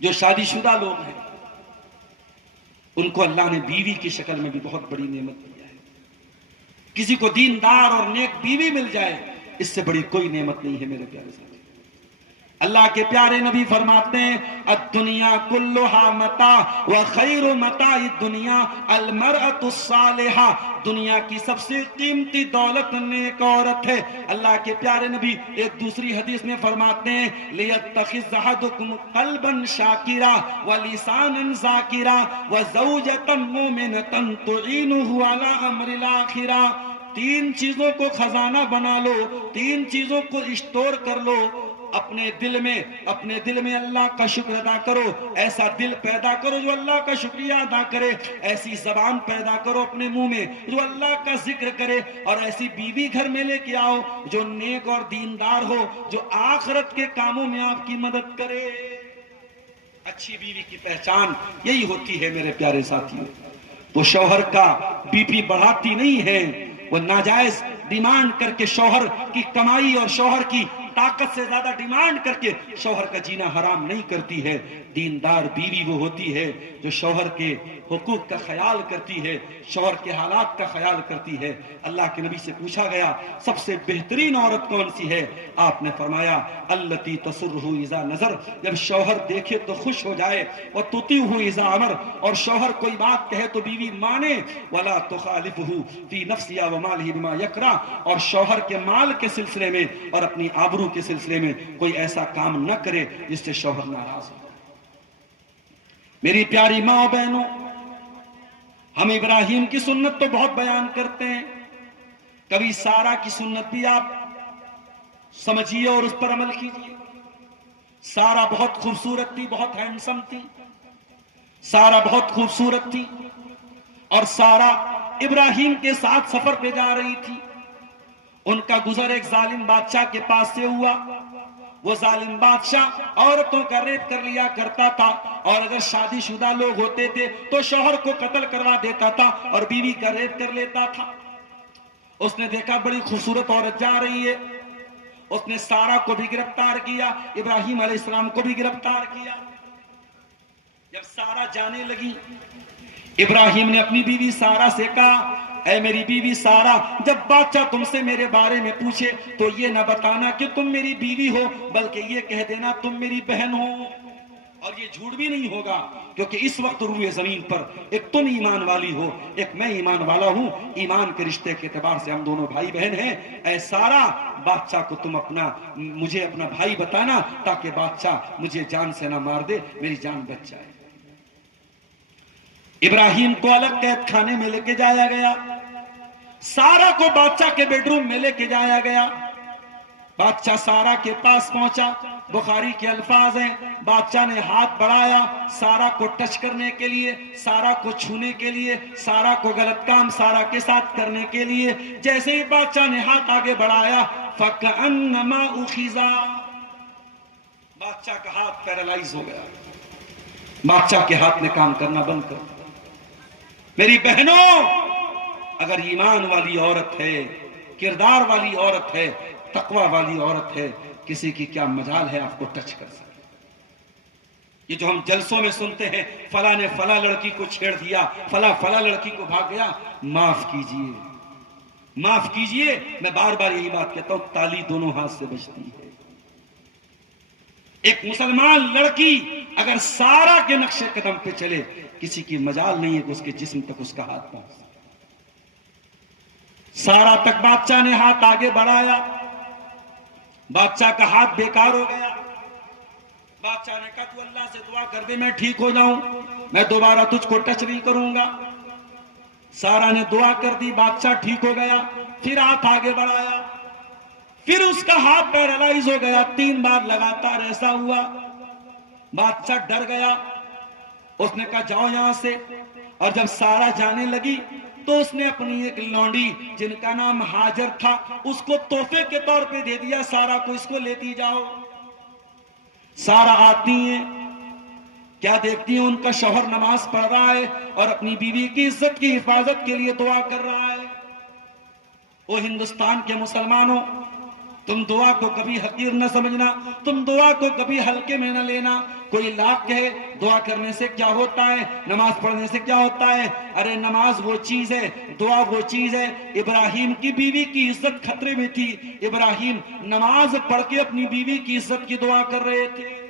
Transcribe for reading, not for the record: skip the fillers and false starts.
جو شادی شدہ لوگ ہیں ان کو اللہ نے بیوی کی شکل میں بھی بہت بڑی نعمت دی ہے. کسی کو دیندار اور نیک بیوی مل جائے اس سے بڑی کوئی نعمت نہیں ہے میرے پیارے ساتھی. اللہ کے پیارے نبی فرماتے ہیں الدنیا کلھا متاع وخیر متاع الدنیا المرأة الصالحہ. دنیا کی سب سے قیمتی دولت نیک عورت ہے. اللہ کے پیارے نبی ایک دوسری حدیث میں فرماتے ہیں لیتخذ احدکم قلبا شاکرا ولسانا ذاکرا وزوجۃ مؤمنۃ تعینہ علی امر الاخرہ. 3 چیزوں کو خزانہ بنا لو, 3 چیزوں کو اسٹور کر لو اپنے دل میں اللہ کا شکر ادا کرو. ایسا دل پیدا کرو جو اللہ کا شکریہ ادا کرے, ایسی زبان پیدا کرو اپنے منہ میں جو اللہ کا ذکر کرے, اور ایسی بیوی گھر میں لے کے آؤ جو نیک اور دیندار ہو, جو آخرت کے کاموں میں آپ کی مدد کرے. اچھی بیوی کی پہچان یہی ہوتی ہے میرے پیارے ساتھیوں. وہ شوہر کا بی پی بڑھاتی نہیں ہے, وہ ناجائز ڈیمانڈ کر کے شوہر کی کمائی اور شوہر کی طاقت سے زیادہ ڈیمانڈ کر کے شوہر کا جینا حرام نہیں کرتی ہے. دیندار بیوی وہ ہوتی ہے جو شوہر کے حقوق کا خیال کرتی ہے, شوہر کے حالات کا خیال کرتی ہے. اللہ کے نبی سے پوچھا گیا سب سے بہترین عورت کون سی ہے؟ آپ نے فرمایا التی تسرہ اذا نظر, جب شوہر دیکھے تو خوش ہو جائے, وتطیعہ اذا امر, اور شوہر کوئی بات کہے تو بیوی مانے, ولا تخالفہ فی نفسہا ومالہ بما یکرہ, اور شوہر کے مال کے سلسلے میں اور اپنی آبرو کے سلسلے میں کوئی ایسا کام نہ کرے جس سے شوہر ناراض ہو. میری پیاری ماں و بہنوں, ہم ابراہیم کی سنت تو بہت بیان کرتے ہیں, کبھی سارا کی سنت بھی آپ سمجھیے اور اس پر عمل کیجیے. سارا بہت خوبصورت تھی, بہت ہینڈسم تھی, سارا بہت خوبصورت تھی, اور سارا ابراہیم کے ساتھ سفر پہ جا رہی تھی. ان کا گزر ایک ظالم بادشاہ کے پاس سے ہوا. وہ ظالم بادشاہ عورتوں کا ریپ کر لیا کرتا تھا, اور اگر شادی شدہ لوگ ہوتے تھے تو شوہر کو قتل کروا دیتا تھا اور بیوی کا ریپ کر لیتا تھا. اس نے دیکھا بڑی خوبصورت عورت جا رہی ہے, اس نے سارا کو بھی گرفتار کیا, ابراہیم علیہ السلام کو بھی گرفتار کیا. جب سارا جانے لگی, ابراہیم نے اپنی بیوی سارا سے کہا اے میری بیوی سارا, جب بادشاہ تم سے میرے بارے میں پوچھے تو یہ نہ بتانا کہ تم میری بیوی ہو, بلکہ یہ کہہ دینا تم میری بہن ہو. اور یہ جھوٹ بھی نہیں ہوگا کیونکہ اس وقت روئے زمین پر ایک تم ایمان والی ہو, ایک میں ایمان والا ہوں. ایمان کے رشتے کے اعتبار سے ہم دونوں بھائی بہن ہیں. اے سارا, بادشاہ کو تم مجھے اپنا بھائی بتانا تاکہ بادشاہ مجھے جان سے نہ مار دے, میری جان بچ جائے. ابراہیم کو الگ قید خانے میں لے کے جایا گیا, سارا کو بادشاہ کے بیڈ روم میں لے کے جایا گیا. بادشاہ سارا کے پاس پہنچا, بخاری کے الفاظ ہیں بادشاہ نے ہاتھ بڑھایا سارا کو ٹچ کرنے کے لیے, سارا کو چھونے کے لیے, سارا کو غلط کام سارا کے ساتھ کرنے کے لیے. جیسے ہی بادشاہ نے ہاتھ آگے بڑھایا فَكَأَنَّمَا أُخِذَا, بادشاہ کا ہاتھ پیرالائز ہو گیا. بادشاہ کے ہاتھ نے کام کرنا بند کر. میری بہنوں, اگر ایمان والی عورت ہے, کردار والی عورت ہے, تقوی والی عورت ہے, کسی کی کیا مجال ہے آپ کو ٹچ کر سکے. یہ جو ہم جلسوں میں سنتے ہیں فلاں نے فلاں لڑکی کو چھیڑ دیا, فلاں لڑکی کو بھاگ گیا, معاف کیجئے, معاف کیجئے. میں بار بار یہی بات کہتا ہوں, تالی دونوں ہاتھ سے بجتی ہے. ایک مسلمان لڑکی اگر سارا کے نقش قدم پہ چلے, کسی کی مجال نہیں ہے کہ اس کے جسم تک اس کا ہاتھ پہنچ. سارا تک بادشاہ نے ہاتھ آگے بڑھایا, بادشاہ کا ہاتھ بیکار ہو گیا. بادشاہ نے کہا تو اللہ سے دعا کر دے میں ٹھیک ہو جاؤں, میں دوبارہ تجھ کو ٹچ نہیں کروں گا. سارا نے دعا کر دی, بادشاہ ٹھیک ہو گیا. پھر ہاتھ آگے بڑھایا, پھر اس کا ہاتھ پیرالائز ہو گیا. 3 بار لگاتار ایسا ہوا. بادشاہ ڈر گیا, اس نے کہا جاؤ یہاں سے. اور جب سارا جانے لگی تو اس نے اپنی ایک لونڈی جن کا نام ہاجر تھا اس کو تحفے کے طور پہ دے دیا, سارا کو اس کو لیتی جاؤ. سارا آتی ہیں, کیا دیکھتی ہیں ان کا شوہر نماز پڑھ رہا ہے اور اپنی بیوی کی عزت کی حفاظت کے لیے دعا کر رہا ہے. وہ ہندوستان کے مسلمانوں, تم دعا کو کبھی حقیر نہ سمجھنا، تم دعا کو کبھی ہلکے میں نہ لینا۔ کوئی لاکھ کہے دعا کرنے سے کیا ہوتا ہے، نماز پڑھنے سے کیا ہوتا ہے، ارے نماز وہ چیز ہے، دعا وہ چیز ہے۔ ابراہیم کی بیوی کی عزت خطرے میں تھی، ابراہیم نماز پڑھ کے اپنی بیوی کی عزت کی دعا کر رہے تھے۔